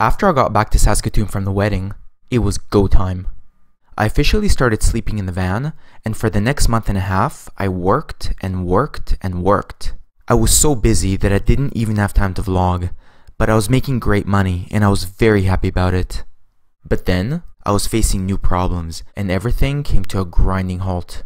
After I got back to Saskatoon from the wedding, it was go time. I officially started sleeping in the van, and for the next month and a half, I worked and worked and worked. I was so busy that I didn't even have time to vlog, but I was making great money and I was very happy about it. But then, I was facing new problems, and everything came to a grinding halt.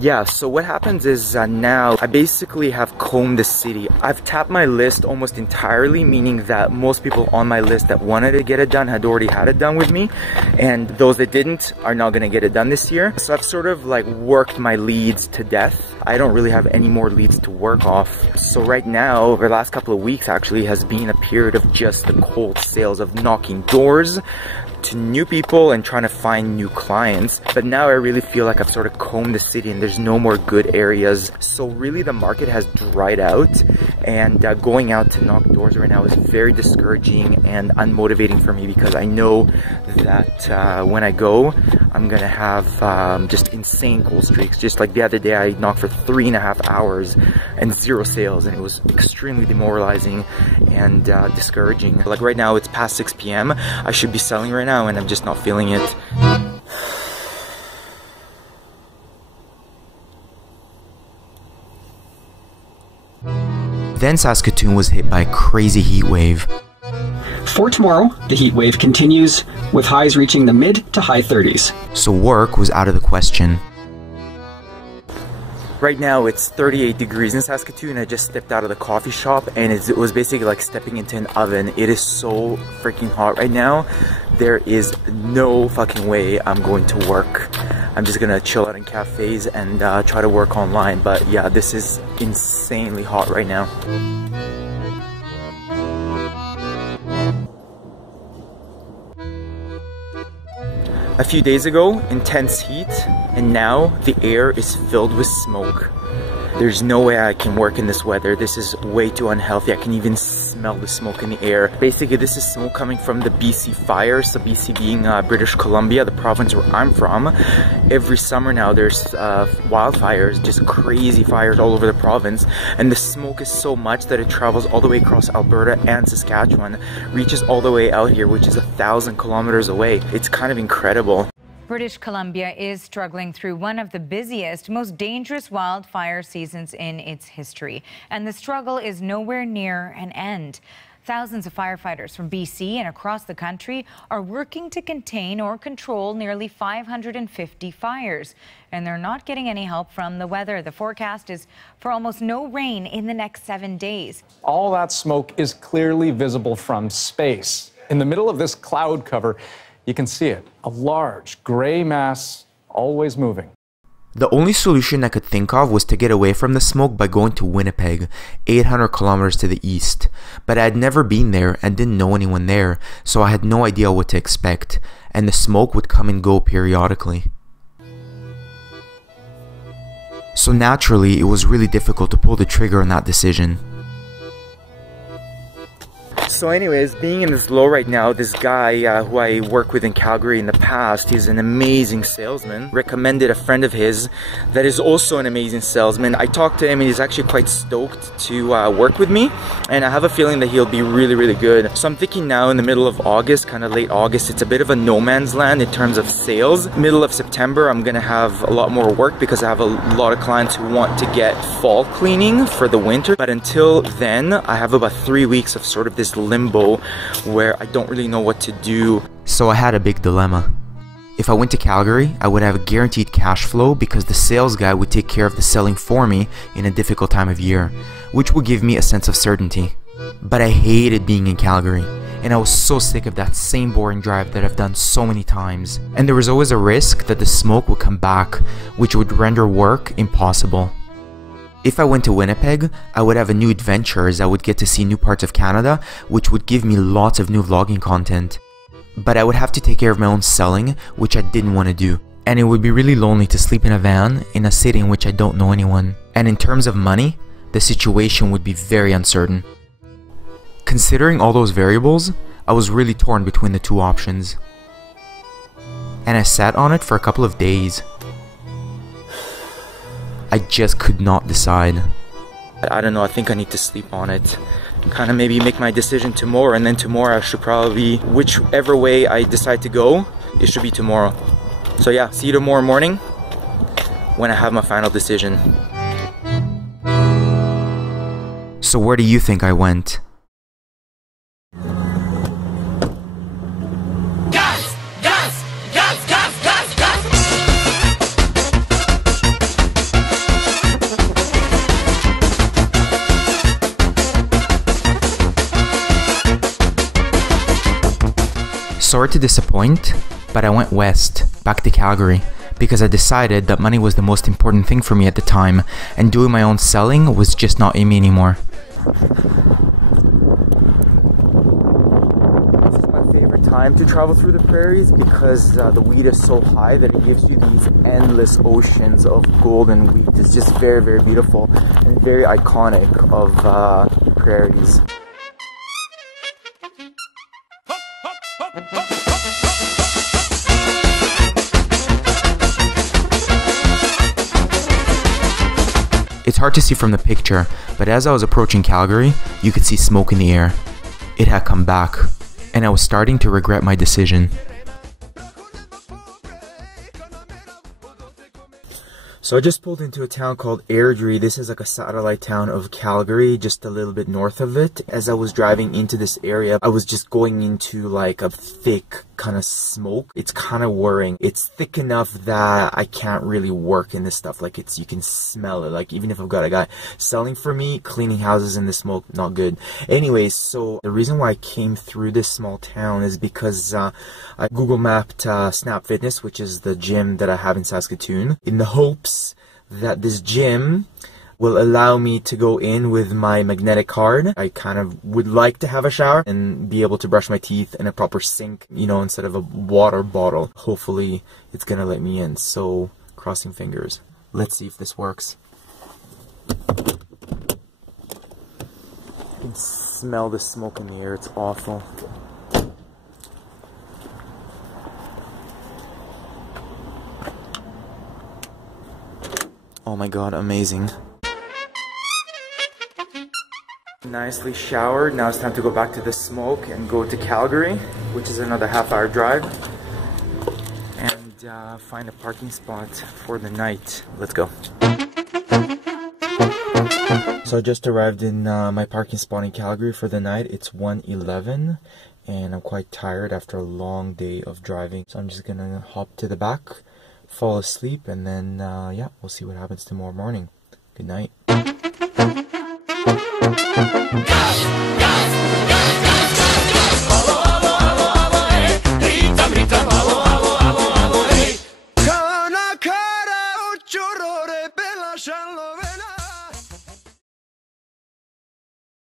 Yeah, so what happens is now I basically have combed the city. I've tapped my list almost entirely, meaning that most people on my list that wanted to get it done had already had it done with me, and those that didn't are not gonna get it done this year. So I've sort of like worked my leads to death. I don't really have any more leads to work off. So right now, over the last couple of weeks actually, has been a period of just the cold sales, of knocking doors to new people and trying to find new clients. But now I really feel like I've sort of combed the city and there's no more good areas. So really the market has dried out, and going out to knock doors right now is very discouraging and unmotivating for me, because I know that when I go, I'm gonna have just insane cold streaks. Just like the other day, I knocked for 3.5 hours and 0 sales, and it was extremely demoralizing and discouraging. Like right now, it's past 6 p.m. I should be selling right now, and I'm just not feeling it. Then Saskatoon was hit by a crazy heat wave. For tomorrow, the heat wave continues, with highs reaching the mid to high 30s. So work was out of the question. Right now it's 38 degrees in Saskatoon. I just stepped out of the coffee shop and it was basically like stepping into an oven. It is so freaking hot right now. There is no fucking way I'm going to work. I'm just gonna chill out in cafes and try to work online. But yeah, this is insanely hot right now. A few days ago, intense heat, and now the air is filled with smoke. There's no way I can work in this weather. This is way too unhealthy. I can even smell the smoke in the air. Basically, this is smoke coming from the BC fires. So BC being British Columbia, the province where I'm from. Every summer now there's wildfires, just crazy fires all over the province. And the smoke is so much that it travels all the way across Alberta and Saskatchewan, reaches all the way out here, which is 1,000 kilometers away. It's kind of incredible. British Columbia is struggling through one of the busiest, most dangerous wildfire seasons in its history, and the struggle is nowhere near an end. Thousands of firefighters from BC and across the country are working to contain or control nearly 550 fires, and they're not getting any help from the weather. The forecast is for almost no rain in the next 7 days. All that smoke is clearly visible from space. In the middle of this cloud cover, you can see it, a large gray mass, always moving. The only solution I could think of was to get away from the smoke by going to Winnipeg, 800 kilometers to the east. But I had never been there and didn't know anyone there, so I had no idea what to expect, and the smoke would come and go periodically. So naturally, it was really difficult to pull the trigger on that decision. So anyways, being in this low right now, this guy who I work with in Calgary in the past, he's an amazing salesman, recommended a friend of his that is also an amazing salesman. I talked to him and he's actually quite stoked to work with me, and I have a feeling that he'll be really, really good. So I'm thinking now in the middle of August, kind of late August, it's a bit of a no man's land in terms of sales. Middle of September, I'm gonna have a lot more work because I have a lot of clients who want to get fall cleaning for the winter. But until then, I have about 3 weeks of sort of this limbo where I don't really know what to do. So I had a big dilemma. If I went to Calgary, I would have a guaranteed cash flow because the sales guy would take care of the selling for me in a difficult time of year, which would give me a sense of certainty. But I hated being in Calgary, and I was so sick of that same boring drive that I've done so many times. And there was always a risk that the smoke would come back, which would render work impossible. If I went to Winnipeg, I would have a new adventure as I would get to see new parts of Canada, which would give me lots of new vlogging content. But I would have to take care of my own selling, which I didn't want to do. And it would be really lonely to sleep in a van in a city in which I don't know anyone. And in terms of money, the situation would be very uncertain. Considering all those variables, I was really torn between the two options. And I sat on it for a couple of days. I just could not decide. I don't know, I think I need to sleep on it. Kind of maybe make my decision tomorrow, and then tomorrow I should probably, whichever way I decide to go, it should be tomorrow. So yeah, see you tomorrow morning when I have my final decision. So where do you think I went? Gas! Gas! Gas! Gas! Gas! Gas! Sorry to disappoint, but I went west, back to Calgary, because I decided that money was the most important thing for me at the time, and doing my own selling was just not in me anymore. This is my favorite time to travel through the prairies because the wheat is so high that it gives you these endless oceans of golden wheat. It's just very, very beautiful and very iconic of the prairies. It's hard to see from the picture, but as I was approaching Calgary, you could see smoke in the air. It had come back, and I was starting to regret my decision. So I just pulled into a town called Airdrie. This is like a satellite town of Calgary, just a little bit north of it. As I was driving into this area, I was just going into like a thick kind of smoke. It's kind of worrying. It's thick enough that I can't really work in this stuff. Like you can smell it. Like even if I've got a guy selling for me, cleaning houses in the smoke, not good. Anyways, so the reason why I came through this small town is because I Google mapped Snap Fitness, which is the gym that I have in Saskatoon, in the hopes that this gym will allow me to go in with my magnetic card. I kind of would like to have a shower and be able to brush my teeth in a proper sink, you know, instead of a water bottle. Hopefully it's gonna let me in, so crossing fingers. Let's see if this works. You can smell the smoke in the air, it's awful. Oh my god, amazing. Nicely showered. Now it's time to go back to the smoke and go to Calgary, which is another half-hour drive, and find a parking spot for the night. Let's go. So I just arrived in my parking spot in Calgary for the night. It's 1:11 and I'm quite tired after a long day of driving. So I'm just gonna hop to the back, fall asleep, and then yeah, we'll see what happens tomorrow morning. Good night.